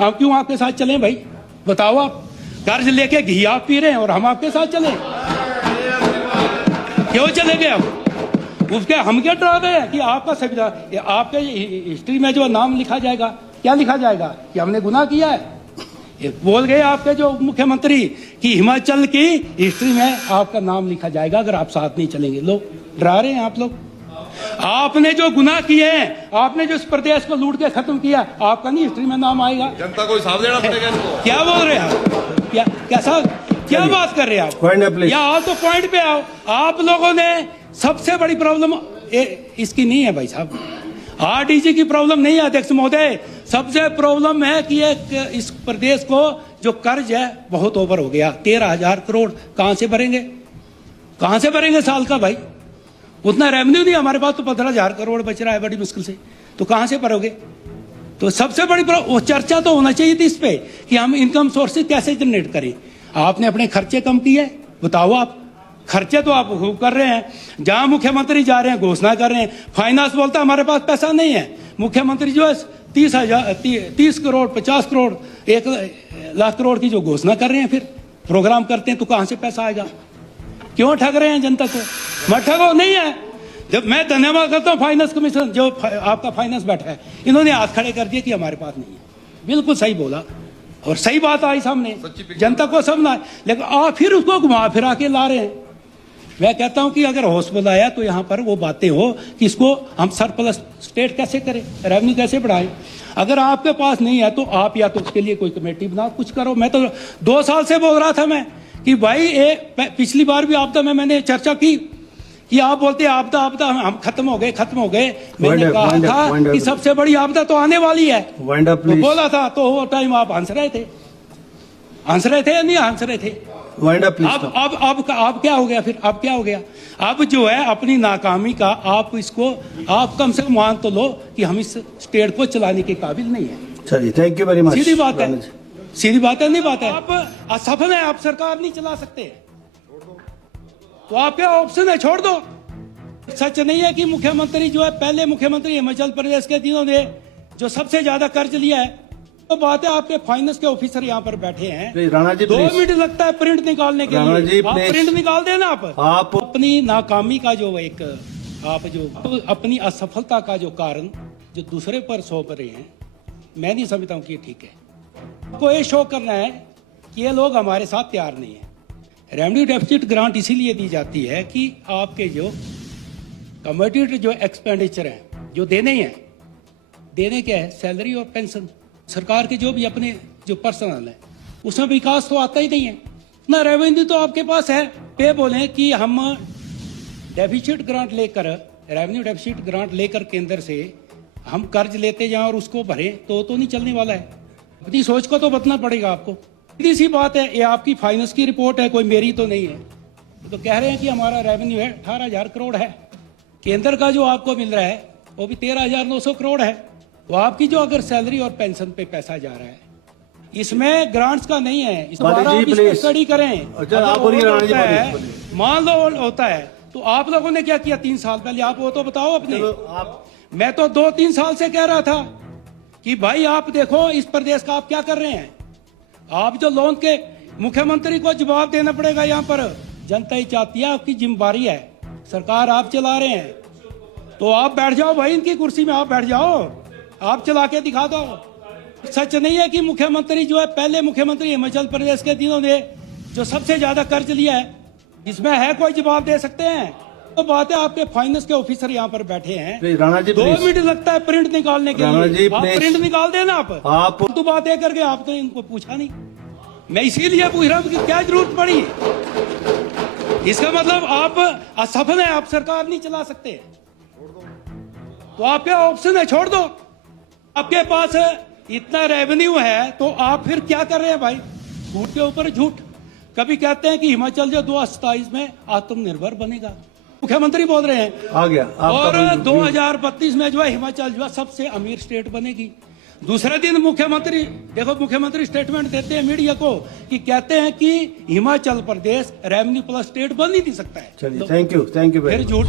हम क्यों आपके साथ चलें भाई? बताओ आप, कर्ज लेके घी आप पी रहे हैं और हम आपके साथ चलें? क्यों चले गए हम? उसके हम क्या डरा रहे हैं कि आपका संविधान, आपके हिस्ट्री में जो नाम लिखा जाएगा, क्या लिखा जाएगा कि हमने गुनाह किया है? ये बोल गए आपके जो मुख्यमंत्री कि हिमाचल की हिस्ट्री में आपका नाम लिखा जाएगा अगर आप साथ नहीं चलेंगे। लोग डरा रहे हैं आप लोग। आपने जो गुनाह किए हैं, आपने जो इस प्रदेश को लूट के खत्म किया, आपका नहीं हिस्ट्री में नाम आएगा? जनता को हिसाब देना पड़ेगा इनको। क्या बोल रहे हैं आप? कैसा क्या बात कर रहे हैं आप? या आओ तो पॉइंट पे आओ। आप लोगों ने सबसे बड़ी प्रॉब्लम इसकी नहीं है भाई साहब, आरडीजी की प्रॉब्लम नहीं है अध्यक्ष महोदय। सबसे प्रॉब्लम है कि इस प्रदेश को जो कर्ज है बहुत ओवर हो गया। 13,000 करोड़ कहां से भरेंगे? कहां से भरेंगे साल का भाई? उतना रेवेन्यू नहीं हमारे पास, तो 15,000 करोड़ बच रहा है बड़ी मुश्किल से, तो कहां से भरोगे? तो सबसे बड़ी चर्चा तो होना चाहिए थी इस पे कि हम इनकम सोर्सेज कैसे जनरेट करें। आपने अपने खर्चे कम किए, बताओ आप। खर्चे तो आप खूब कर रहे हैं। जहां मुख्यमंत्री जा रहे हैं घोषणा कर रहे हैं, फाइनेंस बोलता है हमारे पास पैसा नहीं है। मुख्यमंत्री जो है 30 करोड़ 50 करोड़ 1 लाख करोड़ की जो घोषणा कर रहे हैं, फिर प्रोग्राम करते हैं, तो कहां से पैसा आएगा? क्यों ठग रहे हैं जनता को? मत ठगो, नहीं है। जब मैं धन्यवाद करता हूं फाइनेंस कमीशन, जो आपका फाइनेंस बैठा है, इन्होंने हाथ खड़े कर दिए कि हमारे पास नहीं है। बिल्कुल सही बोला और सही बात आई सामने, जनता को समझना है। लेकिन आप फिर उसको घुमा फिरा के ला रहे हैं। मैं कहता हूं कि अगर हौसला आया तो यहां पर वो बातें हो कि इसको हम सरप्लस स्टेट कैसे करें, रेवेन्यू कैसे बढ़ाएं। अगर आपके पास नहीं है तो आप या तो उसके लिए कोई कमेटी बनाओ, कुछ करो। मैं तो 2 साल से बोल रहा था मैं कि भाई पिछली बार भी आपदा में मैंने चर्चा की कि आप बोलते आपदा आपदा, हम खत्म हो गए। मैंने कहा था कि सबसे बड़ी आपदा तो आने वाली है, तो बोला था, तो वो टाइम आप हंस रहे थे या नहीं हंस रहे थे? अब क्या हो गया फिर? अब क्या हो गया? अब जो है अपनी नाकामी का आप कम से कम मान तो लो कि हम इस स्टेट को चलाने के काबिल नहीं है। चलिए, थैंक यू वेरी मच। सीधी बात है, सीधी बात है, नहीं बात है। आप असफल है, आप सरकार नहीं चला सकते, तो आपके ऑप्शन है, छोड़ दो। सच नहीं है कि मुख्यमंत्री जो है, पहले मुख्यमंत्री हिमाचल प्रदेश के दिनों ने जो सबसे ज्यादा कर्ज लिया है, तो बात है आपके फाइनेंस के ऑफिसर यहाँ पर बैठे हैं। राणा जी 2 मिनट लगता है प्रिंट निकालने के लिए, आप प्रिंट निकाल देना। आप अपनी नाकामी का जो आप जो अपनी असफलता का जो कारण जो दूसरे पर सौंप रहे हैं, मैं नहीं समझता हूँ कि ये ठीक है। आपको ये शो करना है कि ये लोग हमारे साथ तैयार नहीं है। रेवेन्यू डेफिसिट ग्रांट इसीलिए दी जाती है कि आपके जो कमोडिटी जो एक्सपेंडिचर है, जो देने क्या है, सैलरी और पेंशन, सरकार के जो भी अपने जो पर्सनल है, उसमें विकास तो आता ही नहीं है ना। रेवेन्यू तो आपके पास है, पे बोले कि हम डेफिसिट ग्रांट लेकर, रेवेन्यू डेफिसिट ग्रांट लेकर केंद्र से हम कर्ज लेते जाएं और उसको भरें, तो नहीं चलने वाला है। अपनी सोच को तो बदलना पड़ेगा आपको। सीधी सी बात है, ये आपकी फाइनेंस की रिपोर्ट है, कोई मेरी तो नहीं है। तो कह रहे हैं कि हमारा रेवेन्यू है 18,000 करोड़ है, केंद्र का जो आपको मिल रहा है वो भी 13,900 करोड़ है। तो आपकी जो अगर सैलरी और पेंशन पे पैसा जा रहा है, इसमें ग्रांट्स का नहीं है। इस बार आप इसको स्टडी करें। मान लो होता है, तो आप लोगों ने क्या किया 3 साल पहले? आप वो तो बताओ अपने। मैं तो 2-3 साल से कह रहा था कि भाई आप देखो इस प्रदेश का आप क्या कर रहे हैं। आप जो लोन के मुख्यमंत्री को जवाब देना पड़ेगा यहाँ पर। जनता ही चाहती है, आपकी जिम्मेदारी है, सरकार आप चला रहे हैं, तो आप बैठ जाओ भाई, इनकी कुर्सी में आप बैठ जाओ, आप चला के दिखा दो। सच नहीं है कि मुख्यमंत्री जो है, पहले मुख्यमंत्री हिमाचल प्रदेश के दिनों ने जो सबसे ज्यादा कर्ज लिया है, इसमें है कोई जवाब दे सकते हैं? तो बात है आपके फाइनेंस के ऑफिसर यहाँ पर बैठे हैं। राणा जी 2 मिनट लगता है प्रिंट निकालने के लिए, आप प्रिंट निकाल देना। आप तो बातें करके आपने इनको पूछा नहीं। मैं इसीलिए पूछ रहा हूँ कि क्या जरूरत पड़ी। इसका मतलब आप असफल है, आप सरकार नहीं चला सकते, तो आपके ऑप्शन है, छोड़ दो। आपके पास इतना रेवेन्यू है तो आप फिर क्या कर रहे हैं भाई? झूठ के ऊपर झूठ। कभी कहते हैं कि हिमाचल जो 2027 में आत्मनिर्भर बनेगा, मुख्यमंत्री बोल रहे हैं आ गया, और 2032 में जो है हिमाचल जो है सबसे अमीर स्टेट बनेगी। दूसरे दिन मुख्यमंत्री स्टेटमेंट देते हैं मीडिया को कि कहते हैं कि Himachal Pradesh revenue plus state बन ही नहीं सकता है। चलिए, थैंक यू फिर झूठ।